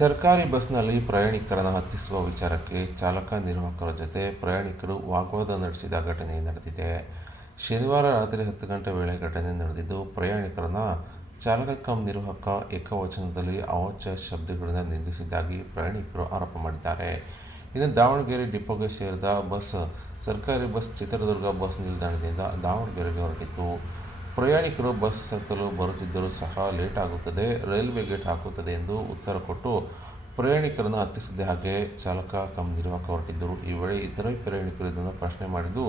ಸರ್ಕಾರಿ ಬಸ್ನಲ್ಲಿ ಪ್ರಯಾಣಿಕರನ್ನು ಹತ್ತಿಸುವ ವಿಚಾರಕ್ಕೆ ಚಾಲಕ ನಿರ್ವಾಹಕರ ಜೊತೆ ಪ್ರಯಾಣಿಕರು ವಾಗ್ವಾದ ನಡೆಸಿದ ಘಟನೆ ನಡೆದಿದೆ. ಶನಿವಾರ ರಾತ್ರಿ 10 ಗಂಟೆ ವೇಳೆ ಘಟನೆ ನಡೆದಿದ್ದು, ಪ್ರಯಾಣಿಕರನ್ನು ಚಾಲಕ ಕಮ್ ನಿರ್ವಾಹಕ ಏಕವಚನದಲ್ಲಿ ಅವಾಚ್ಯ ಶಬ್ದಗಳಿಂದ ನಿಂದಿಸಿದ್ದಾಗಿ ಪ್ರಯಾಣಿಕರು ಆರೋಪ ಮಾಡಿದ್ದಾರೆ. ಇನ್ನು ದಾವಣಗೆರೆ ಡಿಪೋಗೆ ಸೇರಿದ ಬಸ್ ಸರ್ಕಾರಿ ಬಸ್ ಚಿತ್ರದುರ್ಗ ಬಸ್ ನಿಲ್ದಾಣದಿಂದ ದಾವಣಗೆರೆಗೆ ಹೊರಟಿತ್ತು. ಪ್ರಯಾಣಿಕರು ಬಸ್ ಹತ್ತಲು ಬರುತ್ತಿದ್ದರೂ ಸಹ ಲೇಟ್ ಆಗುತ್ತದೆ, ರೈಲ್ವೆ ಗೇಟ್ ಹಾಕುತ್ತದೆ ಎಂದು ಉತ್ತರ ಕೊಟ್ಟು ಪ್ರಯಾಣಿಕರನ್ನು ಹತ್ತಿಸಿದ ಹಾಗೆ ಚಾಲಕ ಕಮ್ ನಿರ್ವಾಹಕ ಹೊರಟಿದ್ದರು. ಈ ವೇಳೆ ಇತರೆ ಪ್ರಯಾಣಿಕರು ಇದನ್ನು ಪ್ರಶ್ನೆ ಮಾಡಿದ್ದು,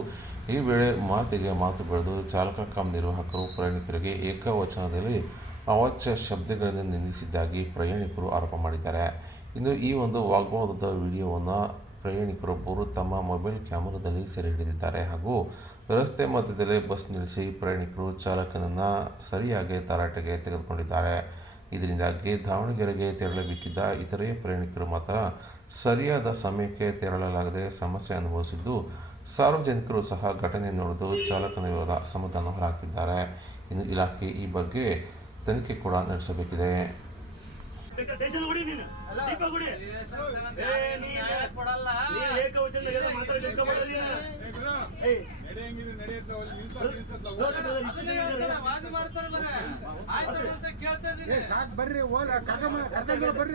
ಈ ವೇಳೆ ಮಾತಿಗೆ ಮಾತು ಬೆಳೆದು ಚಾಲಕ ಕಮ್ ನಿರ್ವಾಹಕರು ಪ್ರಯಾಣಿಕರಿಗೆ ಏಕವಚನದಲ್ಲಿ ಅವಾಚ್ಯ ಶಬ್ದಗಳಿಂದ ನಿಂದಿಸಿದ್ದಾಗಿ ಪ್ರಯಾಣಿಕರು ಆರೋಪ ಮಾಡಿದ್ದಾರೆ. ಇನ್ನು ಈ ಒಂದು ವಾಗ್ವಾದದ ವಿಡಿಯೋವನ್ನು ಪ್ರಯಾಣಿಕರೊಬ್ಬರು ತಮ್ಮ ಮೊಬೈಲ್ ಕ್ಯಾಮೆರಾದಲ್ಲಿ ಸೆರೆ ಹಿಡಿದಿದ್ದಾರೆ ಹಾಗೂ ರಸ್ತೆ ಮಧ್ಯದಲ್ಲೇ ಬಸ್ ನಿಲ್ಲಿಸಿ ಪ್ರಯಾಣಿಕರು ಚಾಲಕನನ್ನು ಸರಿಯಾಗಿ ತರಾಟೆಗೆ ತೆಗೆದುಕೊಂಡಿದ್ದಾರೆ. ಇದರಿಂದಾಗಿ ದಾವಣಗೆರೆಗೆ ತೆರಳಬೇಕಿದ್ದ ಇತರೆ ಪ್ರಯಾಣಿಕರು ಮಾತ್ರ ಸರಿಯಾದ ಸಮಯಕ್ಕೆ ತೆರಳಲಾಗದೆ ಸಮಸ್ಯೆ ಅನುಭವಿಸಿದ್ದು, ಸಾರ್ವಜನಿಕರು ಸಹ ಘಟನೆ ನೋಡಿದು ಚಾಲಕನ ವಿರುದ್ಧ ಅಸಮಾಧಾನ ಹೊರಹಾಕಿದ್ದಾರೆ. ಇನ್ನು ಇಲಾಖೆ ಈ ಬಗ್ಗೆ ತನಿಖೆ ಕೂಡ ನಡೆಸಬೇಕಿದೆ. ಬರ್ರಿ ಬರ್ರಿ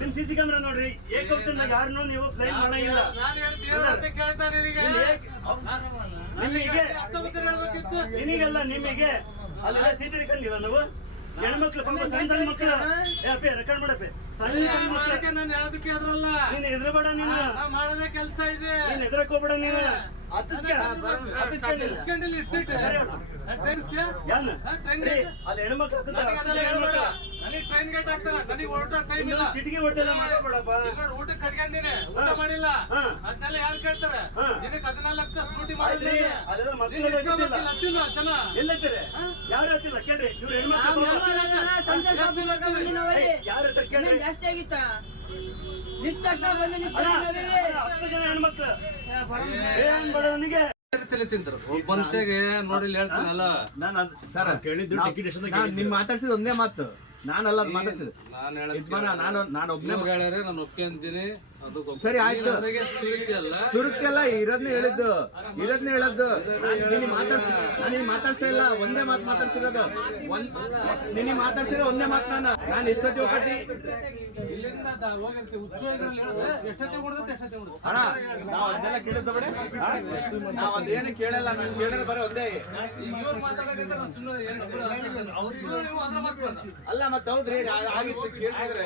ನಿಮ್ ಸಿಸಿ ಕ್ಯಾಮೆರಾ ನೋಡ್ರಿ. ಏಕವಚನದಾಗ ಯಾರನ್ನೂ ನೀವು ಕ್ಲೈಮ್ ಮಾಡಂಗಿಲ್ಲ. ನಿನಗಲ್ಲ, ನಿಮಗೆ ಅಲ್ಲೆಲ್ಲ ಸೀಟ್ ಹಿಡ್ಕೊಂಡಿಲ್ಲ ನಾವು ಹೆಣ್ಮಕ್ಳು ಪಾಪ ಸಣ್ಣ ಸಣ್ಣ ಮಕ್ಳು ರೆಕಾರ್ಡ್ ಮಾಡಪ್ಪೆ ಸಣ್ಣ ಸಣ್ಣ ಮಕ್ಳು ನೀನು ಹೆದರಬೇಡ. ನೀನು ಮಾಡೋದೇ ಕೆಲಸ ಇದೆ, ನೀನು ಹೆದರಕ್ ಹೋಗ್ಬೇಡ. ನೀನು ಅಲ್ಲಿ ಹೆಣ್ಮಕ್ಳು ಟ್ರೈನ್ ಗೇಟ್ ಹಾಕ್ತಾರ, ನನಗೆ ಹೊರಟ ಟೈಮ್ ಇಲ್ಲ, ಚಿಟಿಗೆ ಹೊಡೆದೆಲ್ಲ ಮಾಡಬೇಡಪ್ಪ. ಊಟಕ್ಕೆ ಕಟ್ಕೊಂಡಿನಿ, ಊಟ ಮಾಡಿಲ್ಲ, ಅದನ್ನೆಲ್ಲ ಯಾರು ಕೇಳ್ತಾರೆ? ದಿನಕ್ಕೆ 14 ಲಕ್ಷ ಸ್ಕೂಟಿ ಮಾಡಿದ್ರೆ ಅದೆಲ್ಲ ಮಕ್ಕಳು ಹತ್ತಿಲ್ಲ ಜನ ಎಲ್ಲತ್ತಾರೆ, ಯಾರು ಹತ್ತಿಲ್ಲ ಕೇಳ್ರಿ. ಇವ್ರು ಹೆಣ್ಮಕ್ಳು ಯಾರ ಹತ್ರ ಕೇಳ್ರಿ. ಜಾಸ್ತಿ ಆಗಿತ್ತ 10 ಜನ ಹೆಣ್ಮಕ್ಳು ಏನ್ ಬೇಡ ನನಗೆ ತಿಂದ್ರು. ಒಬ್ಬ ಮನುಷ್ಯಗೆ ನೋಡಿ ಹೇಳ್ತೀನಲ್ಲ, ನಿಮ್ ಮಾತಾಡ್ಸಿದ್ ಒಂದೇ ಮಾತು, ನಾನಲ್ಲ ಮಾತಾಡ್ಸಿದ್. ನಾನು ಒಪ್ಕೆ ಅಂತೀನಿ. ಸರಿ ಆಯ್ತು, ತುರುಕ್ಕೆಲ್ಲ ಇರೋದ್ನೇ ಹೇಳಿದ್ದು. ನಿನಗೆ ಮಾತಾಡ್ಸಿಲ್ಲ, ಒಂದೇ ಮಾತು ಮಾತಾಡ್ಸಿರೋದು. ನಿನಗೆ ಮಾತಾಡ್ಸಿರೋ ಒಂದೇ ಮಾತು. ನಾನು ಎಷ್ಟೊತ್ತಿ ಹೋಗತಿ ಇಲ್ಲಿಂದ ಅಣ್ಣ, ನಾವ್ ಅದೆಲ್ಲ ಕೇಳಿದ್ದ ಬೇಡ, ನಾವ್ ಅದೇನು ಕೇಳಲ್ಲ. ನಾನು ಕೇಳಿದ್ರೆ ಬರೋ ಒಂದೇ ಅಲ್ಲ. ಮತ್ತೆ ಹೌದ್ರಿ, ಆಗಿತ್ತು ಕೇಳಿದ್ರೆ